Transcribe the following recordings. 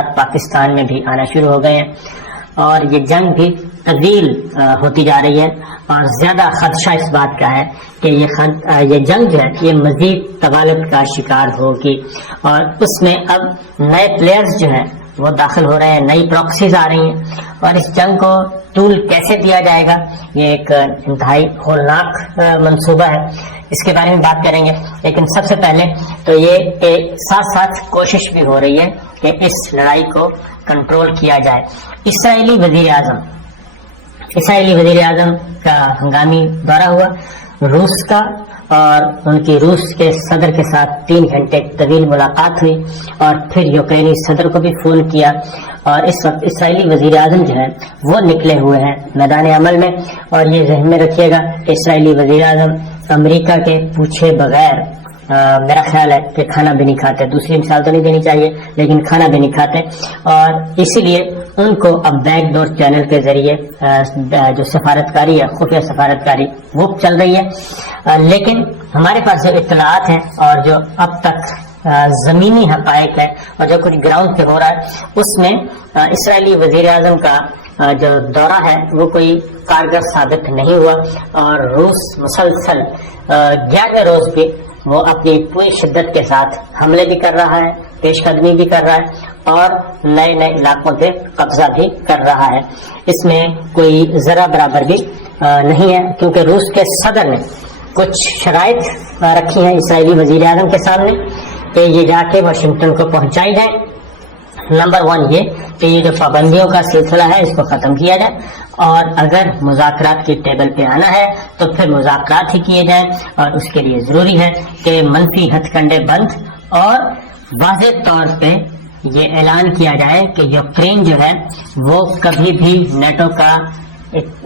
خدشات پاکستان میں بھی آنا شروع ہو گئے ہیں اور یہ جنگ بھی طویل ہوتی جا رہی ہے اور زیادہ خدشہ اس بات کا ہے کہ یہ جنگ جو ہے یہ مزید طوالت کا شکار ہوگی اور اس میں اب نئے پلیئرز جو ہیں وہ داخل ہو رہے ہیں, نئی پراکسیز آ رہی ہیں اور اس جنگ کو طول کیسے دیا جائے گا یہ ایک انتہائی ہولناک منصوبہ ہے, اس کے بارے میں بات کریں گے. لیکن سب سے پہلے تو یہ ساتھ ساتھ کوشش بھی ہو رہی ہے کہ اس لڑائی کو کنٹرول کیا جائے. اسرائیلی وزیر اعظم کا ہنگامی دورہ ہوا روس کا اور ان کی روس کے صدر کے ساتھ 3 گھنٹے طویل ملاقات ہوئی اور پھر یوکرینی صدر کو بھی فون کیا اور اس وقت اسرائیلی وزیر اعظم جو ہے وہ نکلے ہوئے ہیں میدان عمل میں. اور یہ ذہن میں رکھیے گا کہ اسرائیلی وزیر اعظم امریکہ کے پوچھے بغیر میرا خیال ہے کہ کھانا بھی نہیں کھاتے, دوسری مثال تو نہیں دینی چاہیے لیکن کھانا بھی نہیں کھاتے اور اسی لیے ان کو اب بیک ڈور چینل کے ذریعے جو سفارتکاری ہے خفیہ سفارتکاری وہ چل رہی ہے. لیکن ہمارے پاس جو اطلاعات ہیں اور جو اب تک زمینی حقائق ہے اور جو کچھ گراؤنڈ پہ ہو رہا ہے اس میں اسرائیلی وزیر اعظم کا جو دورہ ہے وہ کوئی کارگر ثابت نہیں ہوا اور روس مسلسل 11ویں روز بھی وہ اپنی پوری شدت کے ساتھ حملے بھی کر رہا ہے, پیش قدمی بھی کر رہا ہے اور نئے نئے علاقوں پہ قبضہ بھی کر رہا ہے. اس میں کوئی ذرا برابر بھی نہیں ہے کیونکہ روس کے صدر نے کچھ شرائط رکھی ہیں اسرائیلی وزیر اعظم کے سامنے کہ یہ جا کے واشنگٹن کو پہنچائی جائے. نمبر 1 یہ کہ یہ جو پابندیوں کا سلسلہ ہے اس کو ختم کیا جائے اور اگر مذاکرات کی ٹیبل پہ آنا ہے تو پھر مذاکرات ہی کیے جائیں اور اس کے لیے ضروری ہے کہ منفی ہتھ کنڈے بند اور واضح طور پہ یہ اعلان کیا جائے کہ یوکرین جو ہے وہ کبھی بھی نیٹو کا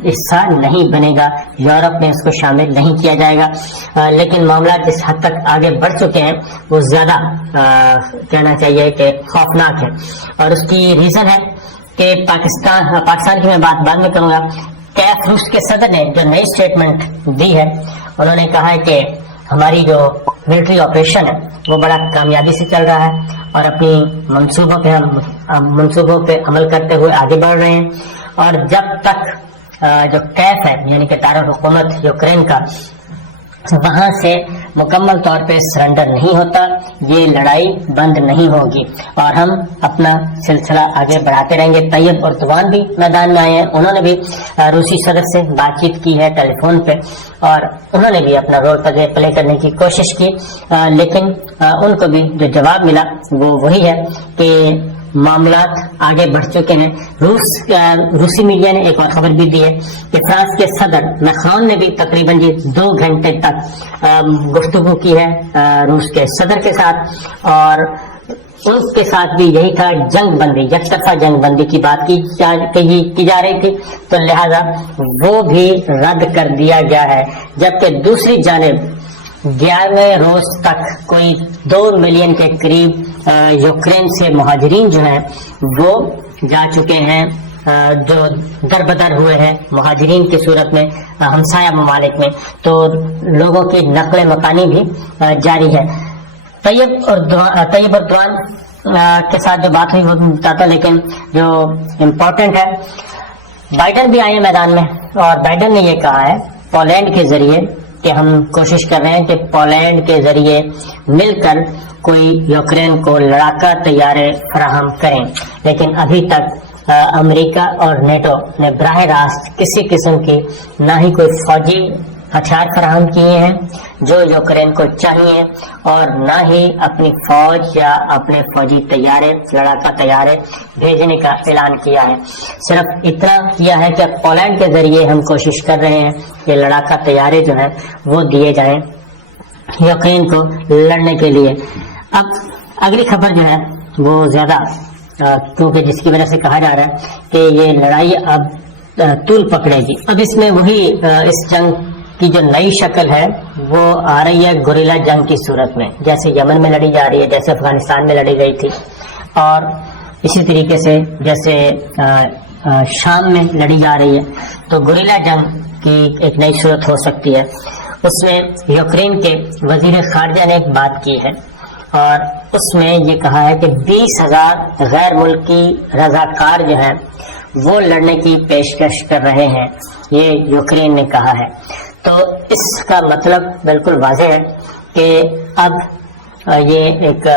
حصہ نہیں بنے گا, یورپ میں اس کو شامل نہیں کیا جائے گا. لیکن معاملات جس حد تک آگے بڑھ چکے ہیں وہ زیادہ کہنا چاہیے کہ خوفناک ہے اور اس کی ریزن ہے کہ پاکستان کی میں بات بعد میں کروں گا. کیف روس کے صدر نے جو نئی اسٹیٹمنٹ دی ہے انہوں نے کہا ہے کہ ہماری جو ملٹری آپریشن ہے وہ بڑا کامیابی سے چل رہا ہے اور اپنی منصوبوں پہ عمل کرتے ہوئے آگے بڑھ رہے ہیں اور جب تک جو کیف ہے یعنی کہ دارالحکومت یوکرین کا وہاں سے مکمل طور پہ سرنڈر نہیں ہوتا یہ لڑائی بند نہیں ہوگی اور ہم اپنا سلسلہ آگے بڑھاتے رہیں گے. طیب اردوان بھی میدان میں آئے ہیں, انہوں نے بھی روسی صدر سے بات چیت کی ہے ٹیلی فون پہ اور انہوں نے بھی اپنا رول پلے کرنے کی کوشش کی لیکن ان کو بھی جو جواب ملا وہ وہی ہے کہ معاملات آگے بڑھ چکے ہیں. روسی میڈیا نے ایک اور خبر بھی دی ہے کہ فرانس کے صدر میکرون نے بھی تقریباً 2 گھنٹے تک گفتگو کی ہے روس کے صدر کے ساتھ اور ان کے ساتھ بھی یہی تھا جنگ بندی, یک طرفہ جنگ بندی کی بات کی جا رہی تھی تو لہذا وہ بھی رد کر دیا گیا ہے. جبکہ دوسری جانب 11ویں روز تک کوئی 2 ملین کے قریب یوکرین سے مہاجرین جو ہیں وہ جا چکے ہیں جو دربدر ہوئے ہیں مہاجرین کی صورت میں ہمسایہ ممالک میں, تو لوگوں کی نقل مکانی بھی جاری ہے. طیب اردوان کے ساتھ جو بات ہوئی وہ بتاتا, لیکن جو امپورٹنٹ ہے بائیڈن بھی آئے میدان میں اور بائیڈن نے یہ کہا ہے پولینڈ کے ذریعے کہ ہم کوشش کر رہے ہیں کہ پولینڈ کے ذریعے مل کر کوئی یوکرین کو لڑاکا طیارے فراہم کریں. لیکن ابھی تک امریکہ اور نیٹو نے براہ راست کسی قسم کی نہ ہی کوئی فوجی ہتھیار فراہم کیے ہیں جو یوکرین کو چاہیے اور نہ ہی اپنی فوج یا اپنے فوجی طیارے لڑاکا طیارے بھیجنے کا اعلان کیا ہے. صرف اتنا کیا ہے کہ پولینڈ کے ذریعے ہم کوشش کر رہے ہیں کہ لڑاکا طیارے جو ہیں وہ دیے جائیں یوکرین کو لڑنے کے لیے. اب اگلی خبر جو ہے وہ زیادہ کیونکہ جس کی وجہ سے کہا جا رہا ہے کہ یہ لڑائی اب طول پکڑے گی. اب اس میں وہی اس جنگ کی جو نئی شکل ہے وہ آ رہی ہے گوریلا جنگ کی صورت میں, جیسے یمن میں لڑی جا رہی ہے, جیسے افغانستان میں لڑی گئی تھی اور اسی طریقے سے جیسے شام میں لڑی جا رہی ہے. تو گوریلا جنگ کی ایک نئی صورت ہو سکتی ہے. اس میں یوکرین کے وزیر خارجہ نے ایک بات کی ہے اور اس میں یہ کہا ہے کہ 20,000 غیر ملکی رضاکار جو ہیں وہ لڑنے کی پیشکش کر رہے ہیں، یہ یوکرین نے کہا ہے۔ تو اس کا مطلب بالکل واضح ہے کہ اب یہ ایک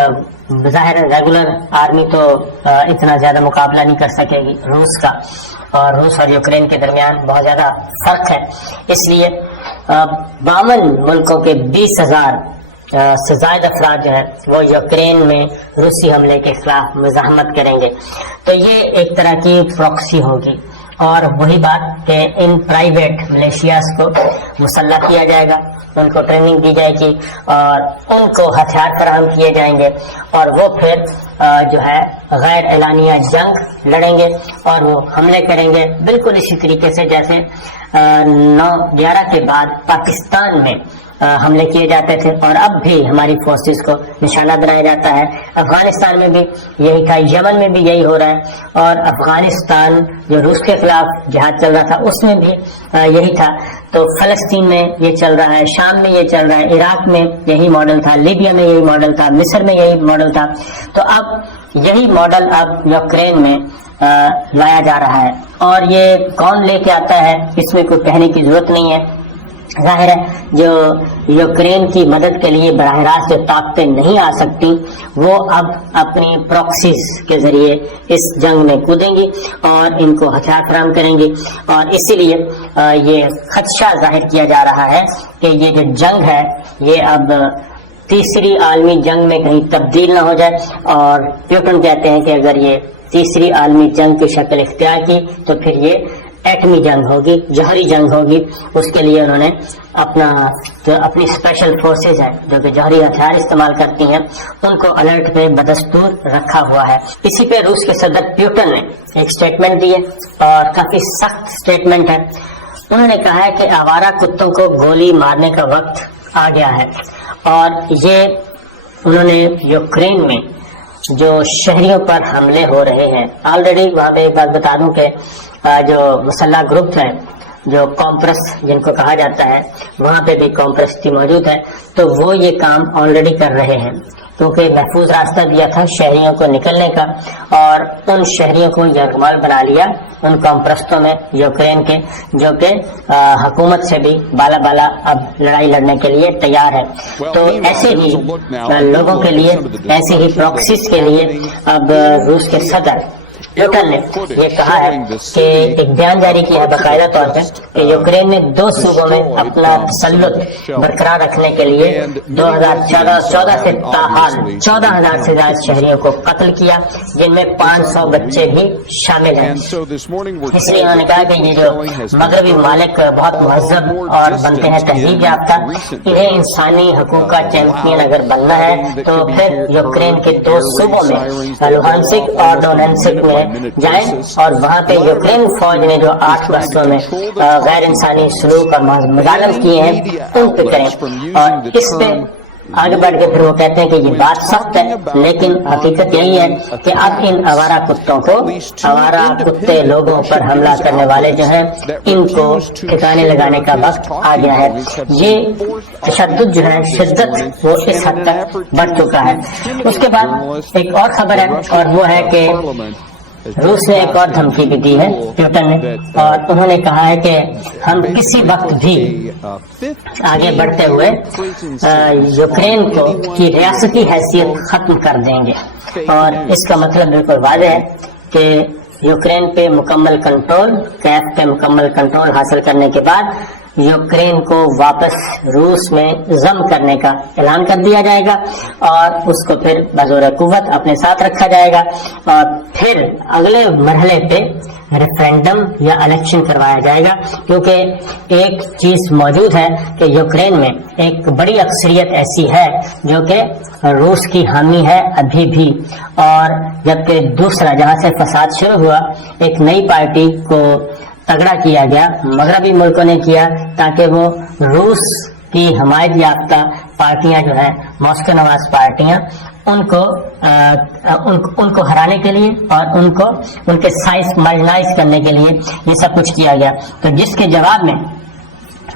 ظاہر ریگولر آرمی تو اتنا زیادہ مقابلہ نہیں کر سکے گی روس کا، اور روس اور یوکرین کے درمیان بہت زیادہ فرق ہے، اس لیے 52 ملکوں کے 20,000 سے زائد افراد جو ہیں وہ یوکرین میں روسی حملے کے خلاف مزاحمت کریں گے۔ تو یہ ایک طرح کی پراکسی ہوگی، اور وہی بات کہ ان پرائیویٹ ملیشیاز کو مسلح کیا جائے گا، ان کو ٹریننگ دی جائے گی اور ان کو ہتھیار فراہم کیے جائیں گے، اور وہ پھر جو ہے غیر اعلانیہ جنگ لڑیں گے اور وہ حملے کریں گے، بالکل اسی طریقے سے جیسے 9/11 کے بعد پاکستان میں حملے کیے جاتے تھے، اور اب بھی ہماری فورسز کو نشانہ بنایا جاتا ہے۔ افغانستان میں بھی یہی تھا، یمن میں بھی یہی ہو رہا ہے، اور افغانستان جو روس کے خلاف جہاد چل رہا تھا اس میں بھی یہی تھا۔ تو فلسطین میں یہ چل رہا ہے، شام میں یہ چل رہا ہے، عراق میں یہی ماڈل تھا، لیبیا میں یہی ماڈل تھا، مصر میں یہی ماڈل تھا۔ تو اب یہی ماڈل اب یوکرین میں لایا جا رہا ہے، اور یہ کون لے کے آتا ہے اس میں کوئی کہنے کی ضرورت نہیں ہے۔ ظاہر ہے جو یوکرین کی مدد کے لیے براہ راست جو طاقتیں نہیں آ سکتی وہ اب اپنی پراکسیز کے ذریعے اس جنگ میں کودیں گی اور ان کو ہتھیار فراہم کریں گی، اور اسی لیے یہ خدشہ ظاہر کیا جا رہا ہے کہ یہ جو جنگ ہے یہ اب تیسری عالمی جنگ میں کہیں تبدیل نہ ہو جائے، اور پیوٹن کہتے ہیں کہ اگر یہ تیسری عالمی جنگ کی شکل اختیار کی تو پھر یہ ایٹمی جنگ ہوگی، جوہری جنگ ہوگی۔ اس کے لیے انہوں نے اپنی اسپیشل فورسز ہیں جو کہ جوہری ہتھیار استعمال کرتی ہیں ان کو الرٹ پہ بدستور رکھا ہوا ہے۔ اسی پہ روس کے صدر پیوٹن نے ایک سٹیٹمنٹ دی ہے، اور کافی سخت سٹیٹمنٹ ہے۔ انہوں نے کہا ہے کہ آوارہ کتوں کو گولی مارنے کا وقت آ گیا ہے، اور یہ انہوں نے یوکرین میں جو شہریوں پر حملے ہو رہے ہیں، آلریڈی وہاں پہ ایک بات بتا دوں کہ جو مسلح گروپ ہیں جو کامپرس جن کو کہا جاتا ہے وہاں پہ بھی کامپرستی موجود ہے، تو وہ یہ کام آلریڈی کر رہے ہیں، کیونکہ محفوظ راستہ دیا تھا شہریوں کو نکلنے کا، اور ان شہریوں کو یرغمال بنا لیا ان کامپرستوں میں یوکرین کے، جو کہ حکومت سے بھی بالا بالا اب لڑائی لڑنے کے لیے تیار ہے۔ تو ایسے ہی لوگوں کے لیے، ایسے ہی پراکسیز کے لیے اب روس کے صدر پیوٹن نے یہ کہا ہے کہ ایک بیان جاری کیا ہے باقاعدہ طور پر کہ یوکرین نے 2 صوبوں میں اپنا تسلط برقرار رکھنے کے لیے 2014 سے تاحال 14,000 سے زیادہ شہریوں کو قتل کیا، جن میں 500 بچے بھی شامل ہیں۔ اس لیے انہوں نے کہا کہ یہ جو مغربی ممالک بہت مہذب اور بنتے ہیں تہذیب یافتہ، انہیں انسانی حقوق کا چیمپئن اگر بننا ہے تو پھر یوکرین کے 2 صوبوں میں لوہانسک اور ڈونیٹسک میں جائیں، اور وہاں پہ یوکرین فوج نے جو 8 برسوں میں غیر انسانی سلوک اور مظالم کیے ہیں ان پہ کریں۔ اور اس پہ آگے بڑھ کے پھر وہ کہتے ہیں کہ یہ بات سخت ہے، لیکن حقیقت یہی ہے کہ اب ان آوارہ کتوں کو، آوارہ کتے لوگوں پر حملہ کرنے والے جو ہیں، ان کو ٹھکانے لگانے کا وقت آ گیا ہے۔ یہ تشدد جو ہے، شدت، وہ اس حد تک بڑھ چکا ہے۔ اس کے بعد ایک اور خبر ہے، اور وہ ہے کہ روس نے ایک اور دھمکی بھی دی ہے پیوٹن نے، اور انہوں نے کہا ہے کہ ہم کسی وقت بھی آگے بڑھتے ہوئے یوکرین کو کی ریاستی حیثیت ختم کر دیں گے، اور اس کا مطلب بالکل واضح ہے کہ یوکرین پہ مکمل کنٹرول، کیف پہ مکمل کنٹرول حاصل کرنے کے بعد یوکرین کو واپس روس میں ضم کرنے کا اعلان کر دیا جائے گا، اور اس کو پھر بزور قوت اپنے ساتھ رکھا جائے گا، اور پھر اگلے مرحلے پہ ریفرینڈم یا الیکشن کروایا جائے گا، کیونکہ ایک چیز موجود ہے کہ یوکرین میں ایک بڑی اکثریت ایسی ہے جو کہ روس کی حامی ہے ابھی بھی، اور جبکہ دوسرا جہاں سے فساد شروع ہوا، ایک نئی پارٹی کو تگڑا کیا گیا، مغربی ملکوں نے کیا تاکہ وہ روس کی حمایت یافتہ پارٹیاں جو ہیں، ماسکو نواز پارٹیاں، ان کو ہرانے کے لیے اور ان کے سائز مارجنائز کرنے کے لیے یہ سب کچھ کیا گیا۔ تو جس کے جواب میں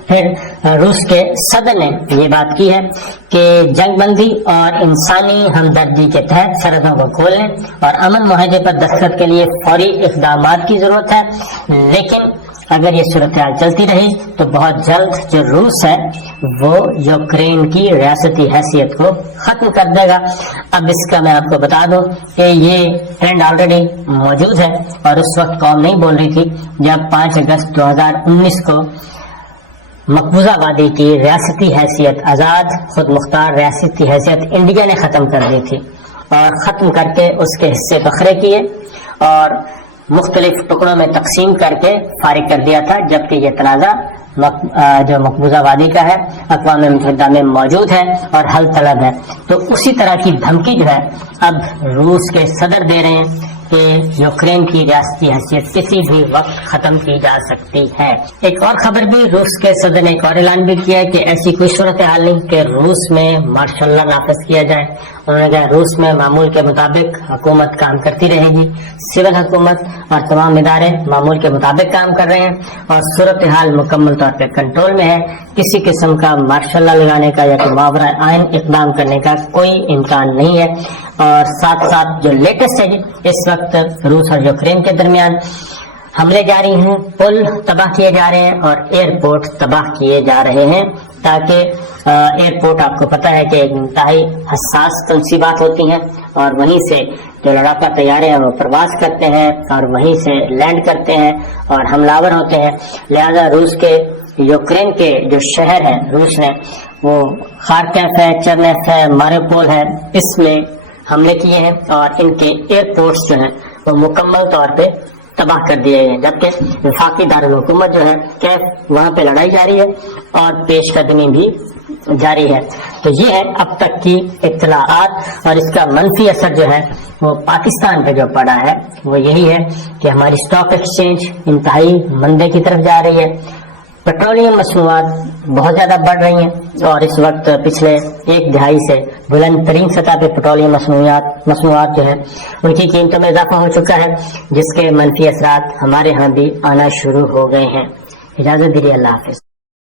پھر روس کے صدر نے یہ بات کی ہے کہ جنگ بندی اور انسانی ہمدردی کے تحت سرحدوں کو کھولنے اور امن معاہدے پر دستخط کے لیے فوری اقدامات کی ضرورت ہے، لیکن اگر یہ صورتحال چلتی رہی تو بہت جلد جو روس ہے وہ یوکرین کی ریاستی حیثیت کو ختم کر دے گا۔ اب اس کا میں آپ کو بتا دوں کہ یہ ٹرینڈ آلریڈی موجود ہے، اور اس وقت قوم نہیں بول رہی تھی جب 5 اگست 2019 کو مقبوضہ وادی کی ریاستی حیثیت، آزاد خود مختار ریاستی حیثیت انڈیا نے ختم کر دی تھی، اور ختم کر کے اس کے حصے بکھرے کیے اور مختلف ٹکڑوں میں تقسیم کر کے فارغ کر دیا تھا، جبکہ یہ تنازع جو مقبوضہ وادی کا ہے اقوام متحدہ میں موجود ہے اور حل طلب ہے۔ تو اسی طرح کی دھمکی جو ہے اب روس کے صدر دے رہے ہیں کہ یوکرین کی ریاستی حیثیت کسی بھی وقت ختم کی جا سکتی ہے۔ ایک اور خبر بھی، روس کے صدر نے ایک اور اعلان بھی کیا ہے کہ ایسی کوئی صورتحال نہیں کہ روس میں مارشل لاء نافذ کیا جائے۔ انہوں نے کہا روس میں معمول کے مطابق حکومت کام کرتی رہے گی، سول حکومت اور تمام ادارے معمول کے مطابق کام کر رہے ہیں، اور صورتحال مکمل طور پہ کنٹرول میں ہے۔ کسی قسم کا مارشل لاء لگانے کا یا کوئی ماورا عین اقدام کرنے کا کوئی امکان نہیں ہے۔ اور ساتھ ساتھ جو لیٹسٹ ہے اس وقت روس اور یوکرین کے درمیان حملے جاری ہیں، پل تباہ کیے جا رہے ہیں اور ایئرپورٹ تباہ کیے جا رہے ہیں، تاکہ ایئرپورٹ آپ کو پتہ ہے کہ ایک انتہائی حساس تنصیبات ہوتی ہیں، اور وہیں سے جو لڑاکا طیارے ہیں وہ پرواز کرتے ہیں اور وہیں سے لینڈ کرتے ہیں اور حملہ ہوتے ہیں۔ لہذا روس کے یوکرین کے جو شہر ہیں روس نے، وہ خارکیف ہے، چرنیف ہے، ماریوپول ہے، اس میں حملے کیے ہیں، اور ان کے ایئرپورٹس جو ہیں وہ مکمل طور پہ تباہ کر دیے ہیں، جبکہ وفاقی دارالحکومت جو ہے کیف، وہاں پہ لڑائی جاری ہے اور پیش قدمی بھی جاری ہے۔ تو یہ ہے اب تک کی اطلاعات، اور اس کا منفی اثر جو ہے وہ پاکستان پہ جو پڑا ہے وہ یہی ہے کہ ہماری اسٹاک ایکسچینج انتہائی مندے کی طرف جا رہی ہے، پیٹرولیم مصنوعات بہت زیادہ بڑھ رہی ہیں، اور اس وقت پچھلے 1 دہائی سے بلند ترین سطح پہ پیٹرولیم مصنوعات جو ہیں ان کی قیمتوں میں اضافہ ہو چکا ہے، جس کے منفی اثرات ہمارے ہاں بھی آنا شروع ہو گئے ہیں۔ اجازت دیجیے، اللہ حافظ۔